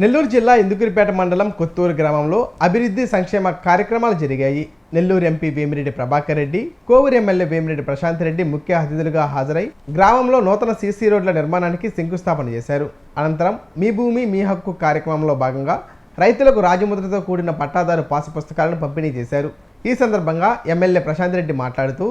నెల్లూరు జిల్లా ఇందుకూరిపేట మండలం కొత్తూరు గ్రామంలో అభివృద్ధి సంక్షేమ కార్యక్రమాలు జరిగాయి. నెల్లూరు ఎంపీ వేమిరెడ్డి ప్రభాకర్ రెడ్డి కోవూరు ఎమ్మెల్యే వేమిరెడ్డి ప్రశాంత్ రెడ్డి ముఖ్య అతిథులుగా హాజరై గ్రామంలో నూతన సీసీ రోడ్ల నిర్మాణానికి శంకుస్థాపన చేశారు. అనంతరం మీ భూమి మీ హక్కు కార్యక్రమంలో భాగంగా రైతులకు రాజముద్రతో కూడిన పట్టాదారు పాసు పుస్తకాలను పంపిణీ చేశారు. ఈ సందర్భంగా ఎమ్మెల్యే ప్రశాంత్ రెడ్డి మాట్లాడుతూ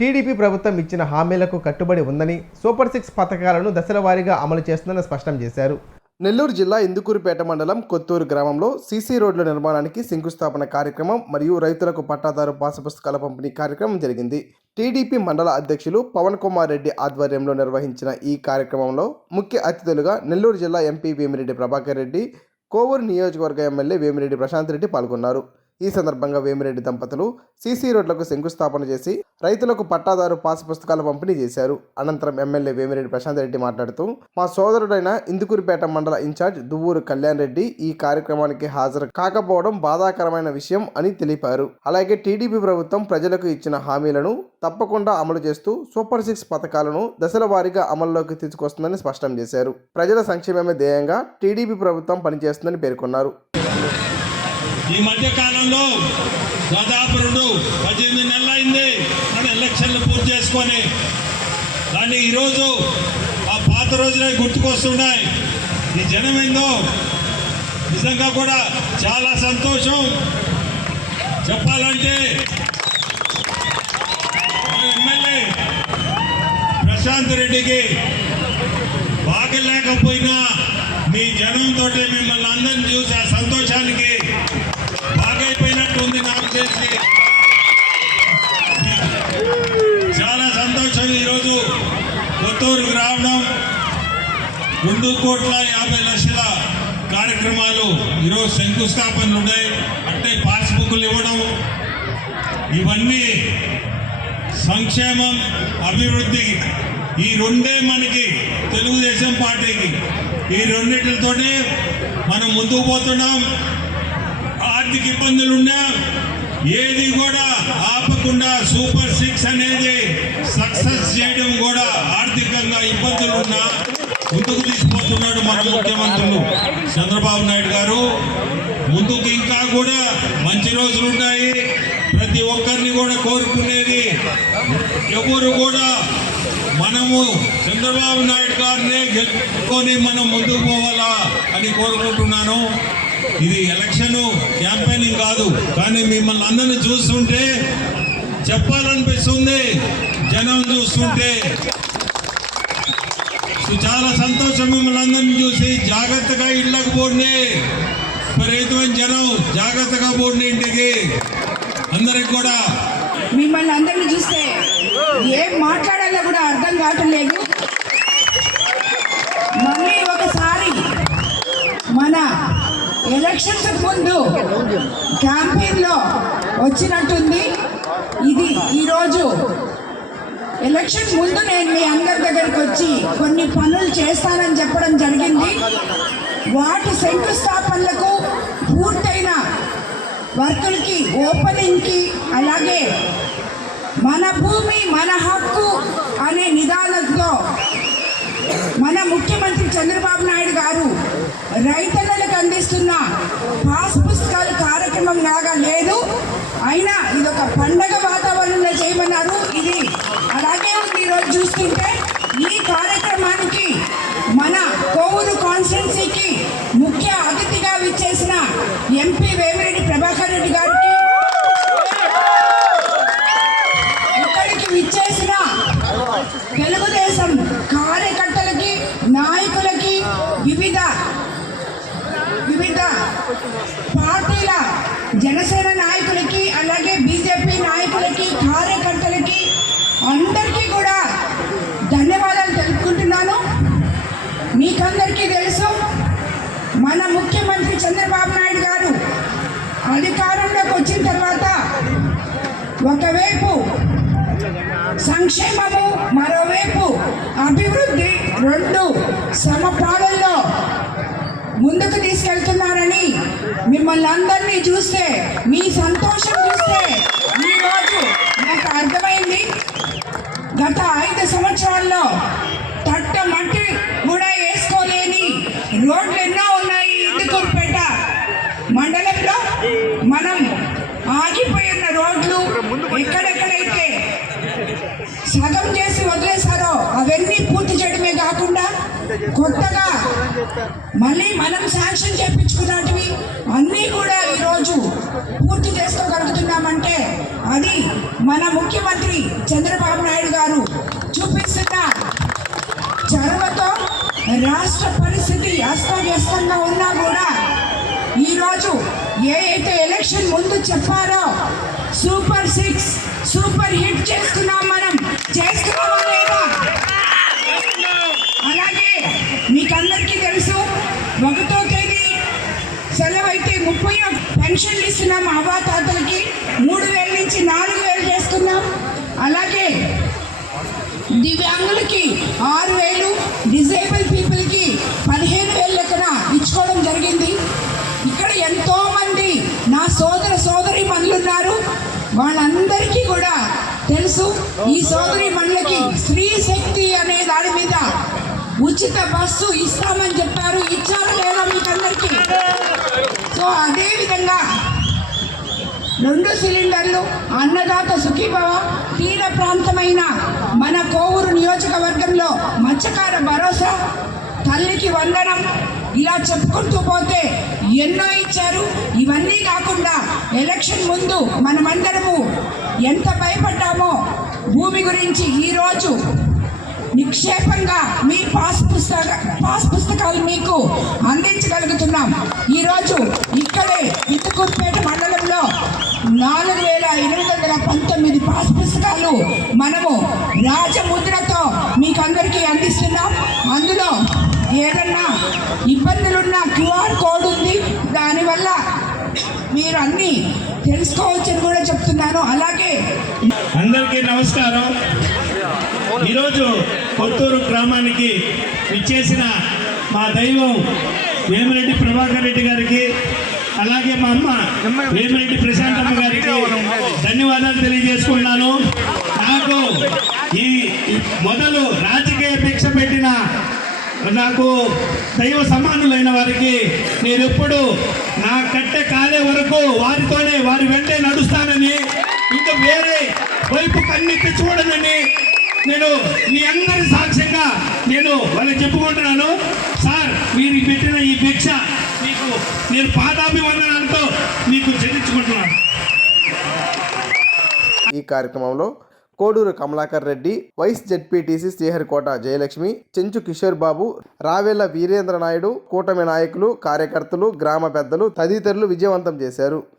టీడీపీ ప్రభుత్వం ఇచ్చిన హామీలకు కట్టుబడి ఉందని సూపర్ సిక్స్ పథకాలను దశల వారీగా అమలు చేస్తుందని స్పష్టం చేశారు. నెల్లూరు జిల్లా ఇందుకూరుపేట మండలం కొత్తూరు గ్రామంలో సీసీ రోడ్ల నిర్మాణానికి శంకుస్థాపన కార్యక్రమం మరియు రైతులకు పట్టాదారు పాసు పుస్తకాల పంపిణీ కార్యక్రమం జరిగింది. టీడీపీ మండల అధ్యక్షులు పవన్ కుమార్ రెడ్డి ఆధ్వర్యంలో నిర్వహించిన ఈ కార్యక్రమంలో ముఖ్య అతిథులుగా నెల్లూరు జిల్లా ఎంపీ వేమిరెడ్డి ప్రభాకర్ రెడ్డి కోవూరు నియోజకవర్గ ఎమ్మెల్యే వేమిరెడ్డి ప్రశాంత్ రెడ్డి పాల్గొన్నారు. ఈ సందర్భంగా వేమిరెడ్డి దంపతులు సీసీ రోడ్లకు శంకుస్థాపన చేసి రైతులకు పట్టాదారు పాసు పుస్తకాలు పంపిణీ చేశారు. అనంతరం ఎమ్మెల్యే వేమిరెడ్డి ప్రశాంత్ రెడ్డి మాట్లాడుతూ మా సోదరుడైన ఇందుకూరిపేట మండల ఇన్ఛార్జ్ దువ్వూరు కళ్యాణ్ రెడ్డి ఈ కార్యక్రమానికి హాజరు కాకపోవడం బాధాకరమైన విషయం అని తెలిపారు. అలాగే టీడీపీ ప్రభుత్వం ప్రజలకు ఇచ్చిన హామీలను తప్పకుండా అమలు చేస్తూ సూపర్ సిక్స్ పథకాలను దశల వారీగా అమల్లోకి తీసుకొస్తుందని స్పష్టం చేశారు. ప్రజల సంక్షేమమే ధ్యేయంగా టీడీపీ ప్రభుత్వం పనిచేస్తుందని పేర్కొన్నారు. ఈ మధ్య కాలంలో దాదాపు రెండు పద్దెనిమిది నెలలు అయింది మన ఎలక్షన్లు పూర్తి చేసుకొని. కానీ ఈరోజు ఆ పాత రోజులే గుర్తుకొస్తున్నాయి. ఈ జనం ఏందో నిజంగా కూడా చాలా సంతోషం. చెప్పాలంటే ఎమ్మెల్యే ప్రశాంత్ రెడ్డికి బాగలేకపోయినా మీ జనంతో మిమ్మల్ని అందరిని చూసి ఆ సంతోషానికి మూడు కోట్ల యాభై లక్షల కార్యక్రమాలు ఈరోజు శంకుస్థాపనలు ఉన్నాయి. అంటే పాస్బుక్లు ఇవ్వడం ఇవన్నీ సంక్షేమం అభివృద్ధి. ఈ రెండే మనకి తెలుగుదేశం పార్టీకి. ఈ రెండింటితోనే మనం ముందుకు పోతున్నాం. ఆర్థిక ఇబ్బందులున్నా ఏది కూడా ఆపకుండా సూపర్ సిక్స్ అనేది సక్సెస్ చేయడం కూడా ఆర్థికంగా ఇబ్బందులు ఉన్నా ముందుకు తీసుకుపోతున్నాడు మన ముఖ్యమంత్రులు. చంద్రబాబు నాయుడు గారు. ముందుకు ఇంకా కూడా మంచి రోజులు ఉన్నాయి ప్రతి ఒక్కరిని కూడా కోరుకునేది ఎవరు కూడా మనము చంద్రబాబు నాయుడు గారినే గెలుపుకొని మనం ముందుకు పోవాలా అని కోరుకుంటున్నాను. ఇది ఎలక్షన్ క్యాంపెయినింగ్ కాదు. కానీ మిమ్మల్ని అందరిని చూస్తుంటే చెప్పాలనిపిస్తుంది. జనం చూస్తుంటే చాలా సంతోషం మిమ్మల్ని అందరిని చూసి జాగ్రత్తగా ఇళ్ళకు పోండి. విపరీతమైన జనం జాగ్రత్తగా పోండి ఇంటికి. అందరికి కూడా. మిమ్మల్ని అందరిని చూస్తే ఏం మాట్లాడాలో కూడా అర్థం కావటం లేదు. మళ్ళీ ఒకసారి మన ఎలక్షన్స్ ముందు క్యాంపెయిన్లో వచ్చినట్టుంది. ఇది ఈరోజు ఎలక్షన్ ముందు నేను మీ అందరి దగ్గరికి వచ్చి కొన్ని పనులు చేస్తానని చెప్పడం జరిగింది. వాటి శంకుస్థాపనలకు పూర్తయిన వర్కులకి ఓపెనింగ్కి అలాగే మన భూమి మన హక్కు అనే నిదానంతో మన ముఖ్యమంత్రి చంద్రబాబు నాయుడు గారు రైతన్నలకు అందిస్తున్న పాస్ పుస్తకాలు కార్యక్రమం లాగా లేదు. అయినా ఇది ఒక పండగ వాతావరణంలో చేయమన్నారు. ఇది అలాగే ఉంది ఈరోజు చూస్తుంటే ఈ కార్యక్రమానికి మన కోవూరు కాన్స్టిట్యున్సీకి ముఖ్య అతిథిగా విచ్చేసిన ఎంపీ వేమిరెడ్డి ప్రభాకర్ రెడ్డి గారికి ఇక్కడికి విచ్చేసిన తెలుగుదేశం కార్యకర్తలకి నాయకులకి వివిధ వివిధ పార్టీల జనసేన నాయకులకి అలాగే బీజేపీ నాయకులకి కార్యకర్తలకి అందరికీ కూడా ధన్యవాదాలు తెలుపుకుంటున్నాను. మీకందరికీ తెలుసు మన ముఖ్యమంత్రి చంద్రబాబు నాయుడు గారు అధికారంలోకి వచ్చిన తర్వాత ఒకవైపు సంక్షేమము మరోవైపు అభివృద్ధి రెండు సమపాలల్లో ముందుకు తీసుకెళ్తున్నారు. వాళ్ళందరినీ చూస్తే మీ సంతోషం చూస్తే ఈరోజు నాకు అర్థమైంది. గత ఐదు సంవత్సరాల్లో తట్ట మట్టి కూడా వేసుకోలేని రోడ్లు ఎన్నో ఉన్నాయి ఇందుకూరుపేట మండలంలో. మనం ఆగిపోయి ఉన్న రోడ్లు ఎక్కడెక్కడైతే సగం చేసి వదిలేశారో అవన్నీ పూర్తి చేయడమే కాకుండా కొత్తగా మళ్ళీ మనం శాంక్షన్ చేయించుకున్నవి అది మన ముఖ్యమంత్రి చంద్రబాబు నాయుడు గారు చూపిస్తున్న చొరవతో రాష్ట్ర పరిస్థితి అస్తవ్యస్తంగా ఉన్నా కూడా ఈరోజు ఏ అయితే ఎలక్షన్ ముందు చెప్పారో సూపర్ సిక్స్ సూపర్ హిట్ చేస్తున్నాం మనం. చేస్తున్నామని సెలవు అయితే ముప్పై పెన్షన్లు ఇస్తున్నాం అవాతాతలకి మూడు వేల నుంచి నాలుగు వేలు చేసుకున్నాం అలాగే దివ్యాంగులకి ఆరు వేలు డిజేబుల్ పీపుల్కి పదిహేను వేల లెక్కన ఇచ్చుకోవడం జరిగింది. ఇక్కడ ఎంతోమంది నా సోదర సోదరి మనులున్నారు. వాళ్ళందరికీ కూడా తెలుసు ఈ సోదరి మనులకి స్త్రీ శక్తి అనే దాని మీద ఉచిత బస్సు ఇస్తామని చెప్పారు. ఇచ్చారు లేదా మీకు అందరికీ. సో అదే విధంగా రెండు సిలిండర్లు అన్నదాత సుఖీభవ తీర ప్రాంతమైన మన కోవూరు నియోజకవర్గంలో మత్స్యకార భరోసా తల్లికి వందనం ఇలా చెప్పుకుంటూ పోతే ఎన్నో ఇచ్చారు. ఇవన్నీ కాకుండా ఎలక్షన్ ముందు మనమందరము ఎంత భయపడ్డామో భూమి గురించి ఈరోజు నిక్షేపంగా మీ పాస్ పుస్తక పాస్ పుస్తకాలు మీకు అందించగలుగుతున్నాం. ఈరోజు ఇక్కడే ఇత్తుకూరుపేట మండలంలో నాలుగు వేల ఎనిమిది వందల పంతొమ్మిది పాస్ పుస్తకాలు మనము రాజముద్రతో మీకు అందరికీ అందిస్తున్నాం. అందులో ఏదన్నా ఇబ్బందులున్న క్యూఆర్ కోడ్ ఉంది. దానివల్ల మీరు అన్నీ తెలుసుకోవచ్చని కూడా చెప్తున్నాను. అలాగే అందరికీ నమస్కారం. ఈరోజు కొత్తూరు గ్రామానికి ఇచ్చేసిన మా దైవం వేమిరెడ్డి ప్రభాకర్ రెడ్డి గారికి అలాగే మా అమ్మ వేమిరెడ్డి ప్రశాంతమ్మ గారికి ధన్యవాదాలు తెలియజేసుకున్నాను. నాకు ఈ మొదలు రాజకీయ భిక్ష పెట్టిన నాకు దైవ సమానులైన వారికి నేను ఎప్పుడు నా కట్టె కాలే వరకు వారితోనే వారి వెంటే నేను మీ అందరి సాక్ష్యంగా నేను వాళ్ళకి చెప్పుకుంటున్నాను. సార్ మీరు పెట్టిన ఈ భిక్ష మీకు నేను పాదాభివందనాలతో మీకు చెల్లించుకుంటున్నాను. ఈ కార్యక్రమంలో కోడూరు కమలాకర్ రెడ్డి వైస్ జెడ్పీటీసీ శ్రీహరికోట జయలక్ష్మి చెంచు కిషోర్ బాబు రావెల్ల వీరేంద్ర నాయుడు కూటమి నాయకులు కార్యకర్తలు గ్రామ పెద్దలు తదితరులు విజయవంతం చేశారు.